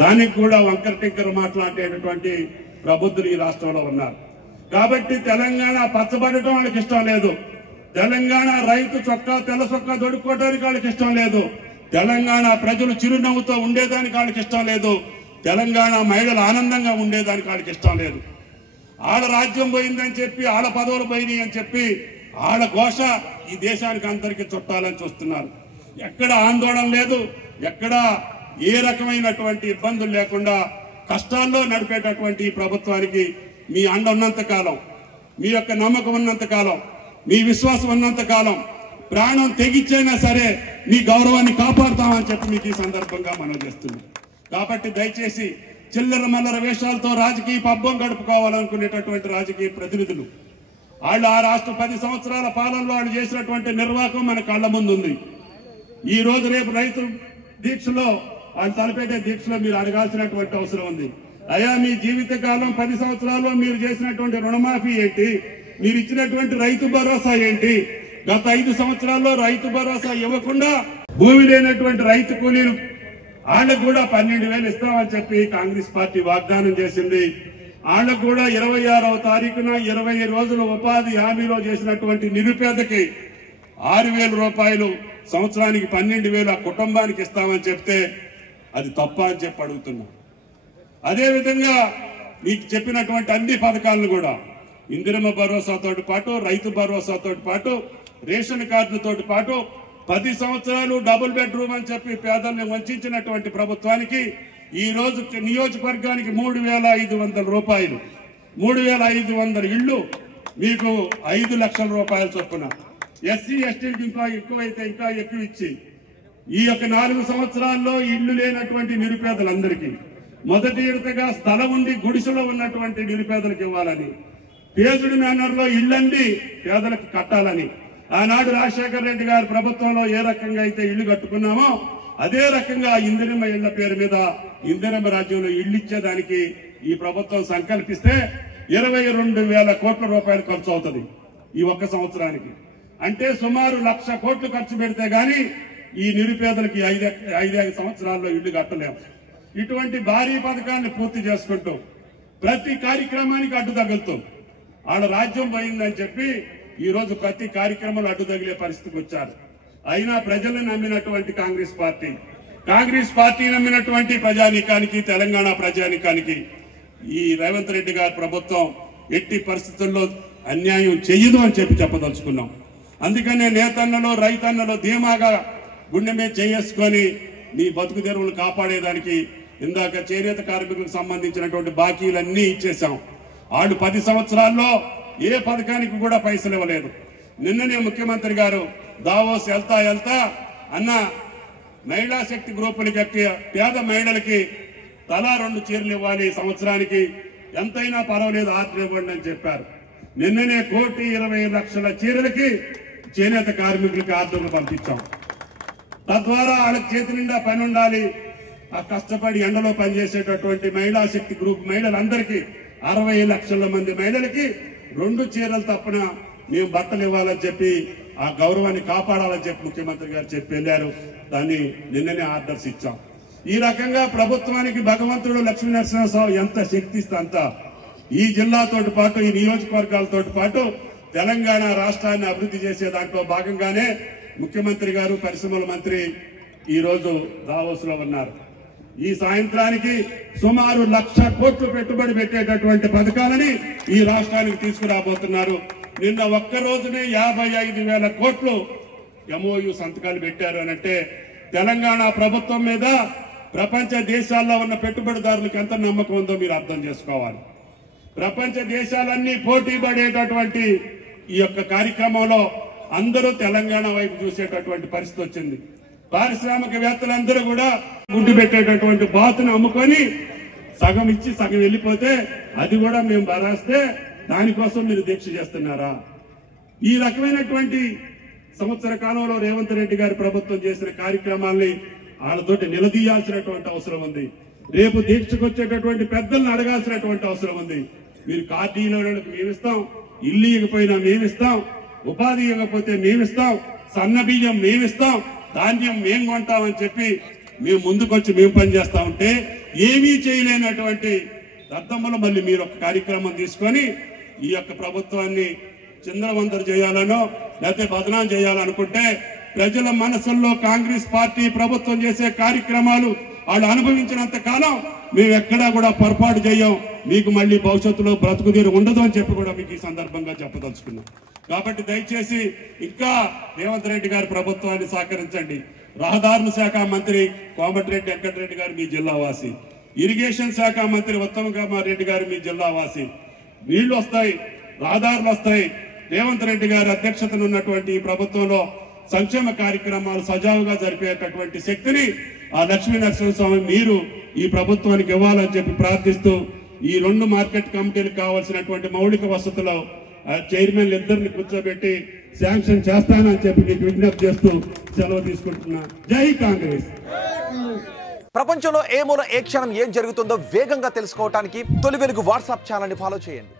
దానికి కూడా వంకర టింకర మాట్లాడేటటువంటి ప్రబుద్ధులు ఈ రాష్ట్రంలో ఉన్నారు. కాబట్టి తెలంగాణ పచ్చబడటం వాళ్ళకి ఇష్టం లేదు. తెలంగాణ రైతు చొక్కా తెల్ల చొక్కా దొడుక్కోవడానికి వాళ్ళకి ఇష్టం లేదు. తెలంగాణ ప్రజలు చిరునవ్వుతో ఉండేదానికి వాళ్ళకి ఇష్టం లేదు. తెలంగాణ మహిళలు ఆనందంగా ఉండేదానికి వాళ్ళకి ఇష్టం లేదు. ఆడ రాజ్యం పోయిందని చెప్పి, ఆడ పదవులు పోయినాయి అని చెప్పి ఆడ ఘోష ఈ దేశానికి అందరికీ చుట్టాలని చూస్తున్నారు. ఎక్కడ ఆందోళన లేదు, ఎక్కడ ఏ రకమైనటువంటి ఇబ్బందులు లేకుండా కష్టాల్లో నడిపేటటువంటి ఈ ప్రభుత్వానికి మీ అండ ఉన్నంత కాలం, మీ యొక్క నమ్మకం ఉన్నంత కాలం, మీ విశ్వాసం ఉన్నంత కాలం ప్రాణం తెగించైనా సరే మీ గౌరవాన్ని కాపాడుతామని చెప్పి మీకు ఈ సందర్భంగా మనం చేస్తున్నాం. కాబట్టి దయచేసి చిల్లర మల్లర వేషాలతో రాజకీయ పబ్బం గడుపుకోవాలనుకునేటటువంటి రాజకీయ ప్రతినిధులు వాళ్ళు ఆ రాష్ట్ర 10 సంవత్సరాల పాలనలో వాళ్ళు చేసినటువంటి నిర్వాహకం మన కళ్ళ ముందు ఉంది. ఈ రోజు రేపు రైతు దీక్షలో వాళ్ళు తలపెట్టే దీక్షలో మీరు అడగాల్సినటువంటి అవసరం ఉంది. అయ్యా, మీ జీవిత కాలం 10 సంవత్సరాల్లో మీరు చేసినటువంటి రుణమాఫీ ఏంటి? మీరు ఇచ్చినటువంటి రైతు భరోసా ఏంటి? గత 5 సంవత్సరాల్లో రైతు భరోసా ఇవ్వకుండా భూమి లేనటువంటి రైతు కూలీలు వాళ్ళకు కూడా 12,000 ఇస్తామని చెప్పి కాంగ్రెస్ పార్టీ వాగ్దానం చేసింది. వాళ్ళకు కూడా 26వ తారీఖున 20 రోజుల ఉపాధి హామీలో చేసినటువంటి నిరుపేదకి 6,000 రూపాయలు సంవత్సరానికి 12,000 ఆ కుటుంబానికి ఇస్తామని చెప్తే అది తప్ప అని చెప్పి అడుగుతున్నాం. అదేవిధంగా మీకు చెప్పినటువంటి అన్ని పథకాలను కూడా ఇందిరమ్మ భరోసాతో పాటు, రైతు భరోసాతో పాటు, రేషన్ కార్డులతో పాటు 10 సంవత్సరాలు డబుల్ బెడ్రూమ్ అని చెప్పి పేదల్ని వంచినటువంటి ప్రభుత్వానికి ఈ రోజు నియోజకవర్గానికి 3,500 రూపాయలు, 3,500 ఇళ్లు మీకు 5 లక్షల రూపాయల చొప్పున, ఎస్సీ ఎస్టీకి ఇంకా ఎక్కువైతే ఇంకా ఎక్కువ ఇచ్చి ఈ యొక్క 4 సంవత్సరాల్లో ఇళ్లు లేనటువంటి నిరుపేదలందరికీ మొదటి విడతగా స్థలం ఉండి గుడిసెలో ఉన్నటువంటి నిరుపేదలకు ఇవ్వాలని, పేజుడి మేనర్ లో ఇళ్లండి పేదలకు కట్టాలని ఆనాడు రాజశేఖర రెడ్డి గారి ప్రభుత్వంలో ఏ రకంగా అయితే ఇళ్లు కట్టుకున్నామో అదే రకంగా ఇందిరమ్మ ఇళ్ల పేరు మీద ఇందిరమ్మ రాజ్యంలో ఇళ్లు ఇచ్చేదానికి ఈ ప్రభుత్వం సంకల్పిస్తే 22,000 కోట్ల రూపాయలు ఖర్చు అవుతుంది ఈ ఒక్క సంవత్సరానికి. అంటే సుమారు 1,00,000 కోట్లు ఖర్చు పెడితే గాని ఈ నిరుపేదలకి 5 సంవత్సరాల్లో ఇళ్లు కట్టలేము. ఇటువంటి భారీ పథకాన్ని పూర్తి చేసుకుంటూ ప్రతి కార్యక్రమానికి అడ్డు తగులుతూ వాళ్ళ రాజ్యం పోయిందని చెప్పి ఈ రోజు ప్రతి కార్యక్రమంలో అడ్డు తగిలే పరిస్థితికి వచ్చారు. అయినా ప్రజలను నమ్మినటువంటి కాంగ్రెస్ పార్టీ నమ్మినటువంటి ప్రజానీకానికి, తెలంగాణ ప్రజానీకానికి ఈ రేవంత్ రెడ్డి గారి ప్రభుత్వం ఎట్టి పరిస్థితుల్లో అన్యాయం చెయ్యదు అని చెప్పి చెప్పదలుచుకున్నాం. అందుకనే నేతన్నలో రైతన్నలో ధీమాగా గుండె మీద చేసుకొని నీ బతుకు తెరువులు కాపాడేదానికి ఇందాక చేనేత కార్మికులకు సంబంధించినటువంటి బాకీలన్నీ ఇచ్చేశాం. వాళ్ళు 10 సంవత్సరాల్లో ఏ పథకానికి కూడా పైసలు ఇవ్వలేదు. నిన్ననే ముఖ్యమంత్రి గారు దావోస్ వెళ్తా అన్న మహిళా శక్తి గ్రూపులకి పేద మహిళలకి తలా 2 చీరలు ఇవ్వాలి సంవత్సరానికి, ఎంతైనా పర్వాలేదు ఆర్డర్ ఇవ్వండి అని చెప్పారు. నిన్ననే 1,20,00,000 చీరలకి చేనేత కార్మికులకి ఆర్డర్లు పంపించాం. తద్వారా వాళ్ళకి చేతి నిండా పని ఉండాలి. ఆ కష్టపడి ఎండలో పనిచేసేటటువంటి మహిళా శక్తి గ్రూప్ మహిళలందరికీ 60 లక్షల మంది మహిళలకి 2 చీరలు తప్పన మేము బట్టలు ఇవ్వాలని చెప్పి ఆ గౌరవాన్ని కాపాడాలని చెప్పి ముఖ్యమంత్రి గారు చెప్పి వెళ్ళారు. దాన్ని నిన్ననే ఆర్డర్స్ ఇచ్చాం. ఈ రకంగా ప్రభుత్వానికి భగవంతుడు లక్ష్మీనరసింహస్వామి ఎంత శక్తి ఇస్తే అంత ఈ జిల్లాతో పాటు ఈ నియోజకవర్గాలతో పాటు తెలంగాణ రాష్ట్రాన్ని అభివృద్ధి చేసే దాంట్లో భాగంగానే ముఖ్యమంత్రి గారు, పరిశ్రమల మంత్రి ఈ రోజు దావోస్ లో ఉన్నారు. ఈ సాయంత్రానికి సుమారు 1,00,000 కోట్లు పెట్టుబడి పెట్టేటటువంటి పథకాలని ఈ రాష్ట్రానికి తీసుకురాబోతున్నారు. నిన్న ఒక్క రోజునే 55,000 కోట్లు ఎంఓయు సంతకాలు పెట్టారు అనంటే తెలంగాణ ప్రభుత్వం మీద ప్రపంచ దేశాల్లో ఉన్న పెట్టుబడిదారులకు ఎంత నమ్మకం ఉందో మీరు అర్థం చేసుకోవాలి. ప్రపంచ దేశాలన్నీ పోటీ పడేటటువంటి ఈ యొక్క కార్యక్రమంలో అందరూ తెలంగాణ వైపు చూసేటటువంటి పరిస్థితి వచ్చింది. పారిశ్రామికవేత్తలందరూ కూడా గుడ్డు పెట్టేటటువంటి బాతును అమ్ముకొని సగం ఇచ్చి సగం వెళ్ళిపోతే అది కూడా మేము భరాస్తే దానికోసం మీరు దీక్ష చేస్తున్నారా? ఈ రకమైనటువంటి సంవత్సర కాలంలో రేవంత్ రెడ్డి గారి ప్రభుత్వం చేసిన కార్యక్రమాల్ని వాళ్ళతోటి నిలదీయాల్సినటువంటి అవసరం ఉంది. రేపు దీక్షకు వచ్చేటటువంటి పెద్దలను అడగాల్సినటువంటి అవసరం ఉంది. మీరు కార్డీలకు మేమిస్తాం, ఇల్లు ఇవ్వకపోయినా మేమిస్తాం, ఉపాధి ఇవ్వకపోతే మేమిస్తాం, సన్న బియ్యం మేమిస్తాం, ధాన్యం మేము కొంటామని చెప్పి మేము ముందుకొచ్చి మేము పనిచేస్తా ఉంటే ఏమీ చేయలేనటువంటి దద్దమ్మలు మళ్ళీ మీరు ఒక కార్యక్రమం తీసుకొని ఈ యొక్క ప్రభుత్వాన్ని చిందరవందరు చేయాలనో లేకపోతే బదనాం చేయాలనుకుంటే ప్రజల మనసుల్లో కాంగ్రెస్ పార్టీ ప్రభుత్వం చేసే కార్యక్రమాలు వాళ్ళు అనుభవించినంత కాలం మేము ఎక్కడా కూడా పొరపాటు చేయం, మీకు మళ్ళీ భవిష్యత్తులో బ్రతుకుదీరు ఉండదు అని చెప్పి కూడా మీకు ఈ సందర్భంగా చెప్పదలుచుకున్నాం. కాబట్టి దయచేసి ఇంకా రేవంత్ రెడ్డి గారి ప్రభుత్వాన్ని సహకరించండి. రహదారుల శాఖ మంత్రి కోమటిరెడ్డి వెంకటరెడ్డి గారు మీ జిల్లా వాసి, ఇరిగేషన్ శాఖ మంత్రి ఉత్తమ్ కుమార్ రెడ్డి గారు మీ జిల్లా వాసి. నీళ్లు వస్తాయి, రహదారులు వస్తాయి. రేవంత్ రెడ్డి గారి అధ్యక్షతను ఉన్నటువంటి ఈ ప్రభుత్వంలో సంక్షేమ కార్యక్రమాలు సజావుగా జరిపేటటువంటి శక్తిని ఆ లక్ష్మీ నరసింహస్వామి మీరు ఈ ప్రభుత్వానికి ఇవ్వాలని చెప్పి ప్రార్థిస్తూ ఈ 2 మార్కెట్ కమిటీలకు కావాల్సినటువంటి మౌలిక వసతులు చైర్మన్లు ఇద్దరిని కూర్చోబెట్టి శాంక్షన్ చేస్తానని చెప్పి మీకు విజ్ఞప్తి చేస్తూ సెలవు తీసుకుంటున్నా. జై కాంగ్రెస్. ప్రపంచంలో ఏ మూల ఏ క్షణం ఏం జరుగుతుందో వేగంగా తెలుసుకోవడానికి తొలి వెలుగు వాట్సాప్ ఛానల్ని ఫాలో చేయండి.